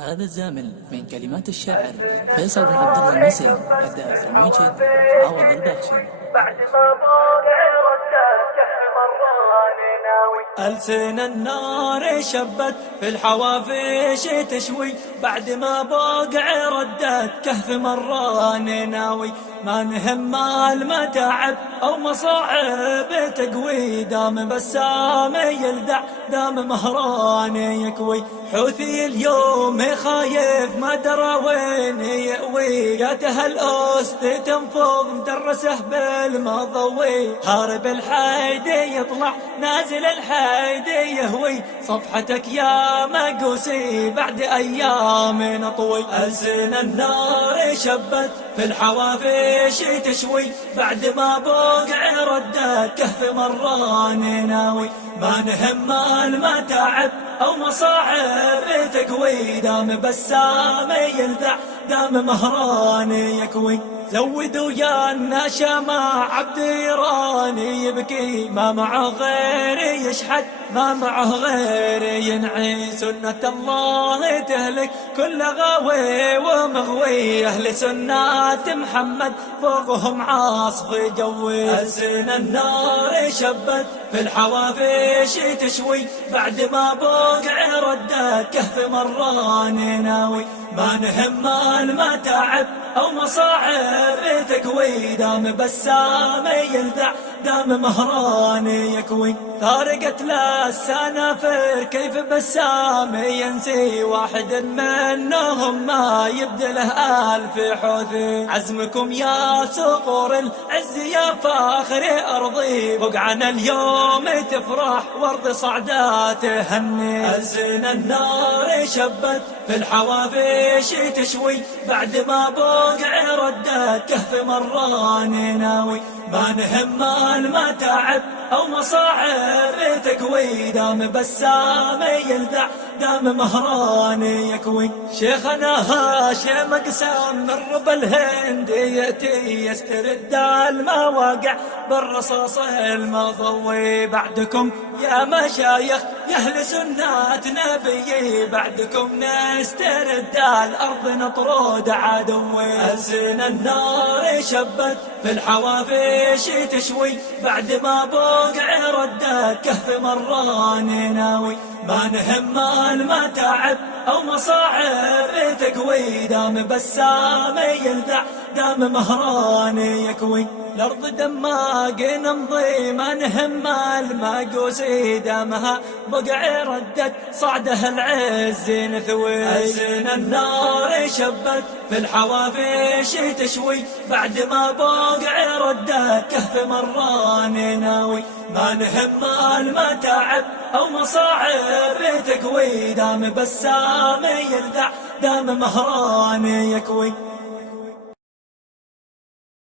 هذا الزامل من كلمات الشاعر فيصل بن عبد الله المسي، أداء في المنشد عوض الباخشي. بعد ما باقع ردات كهف مراني ناوي. ألسن النار شبت في الحوافيش تشوي، بعد ما باقع ردات كهف مراني ناوي. ما نهم المتاعب أو مصاعب تقوي، دام بسام يلدع دام مهراني يكوي. حوثي اليوم خايف ما درى وين يأوي، جاته الأسد تنفض مدرسه بالمضوي. هارب الحيدي يطلع نازل الحيدي يهوي، صفحتك يا مقوسي بعد أيام نطوي. ألسن النار شبت في الحوافيش تشوي، بعد ما بوقع ردات كهف مراني ناوي. ما نهم المتاعب أو مصاعب تقوي، دام بسام يلذع دام مهراني يكوي. زودوا يا الناشا مع عبد إيراني يبكي، ما معه غيري يشحد ما معه غيري ينعي. سنة الله تهلك كل غاوي ومغوي، أهل سنة محمد فوقهم عاصف جوي. ألسن النار شبت في الحوافيش تشوي، بعد ما بوقع ردات كهف مراني ناوي. ما نهم المتاعب أو مصاعب تكوي، دام بسام يلذع دام مهراني يكوي. فارقت للسنافر كيف بسام ينسي، واحد منهم ما يبدله ألف حوثي. عزمكم يا صقور العز يا فاخر أرضي، بقعنا اليوم تفرح وارض صعدات هني. ألسن النار شبت في الحوافيش تشوي، بعد ما بوقع ردات كهف مراني ناوي. ما نهم المتاعب أو مصاعب تكوي، دام بسام يلذع دام مهراني يكوي. شيخنا هاشم قسام من رب الهند يأتي، يسترد المواقع بالرصاص المضوي. بعدكم يا مشايخ يا أهل سنة نبيي، بعدكم نسترد الأرض نطرد عدوي. ألسن النار شبت في الحوافيش تشوي، بعد ما بوقع ردات كهف مراني ناوي. ما نهم المتاعب أو مصاعب تقوي، دام بسام يلذع دام مهراني يكوي. الأرض دماق نمضي ما نهم المقوسي، دامها بقع ردت صعده العز نثوي. ألسن النار شبت في الحوافيش تشوي، بعد ما بوقع ردات كهف مراني ناوي. ما نهم المتاعب أو مصاعب تقوي، دام بسام يلذع دام مهراني يكوي.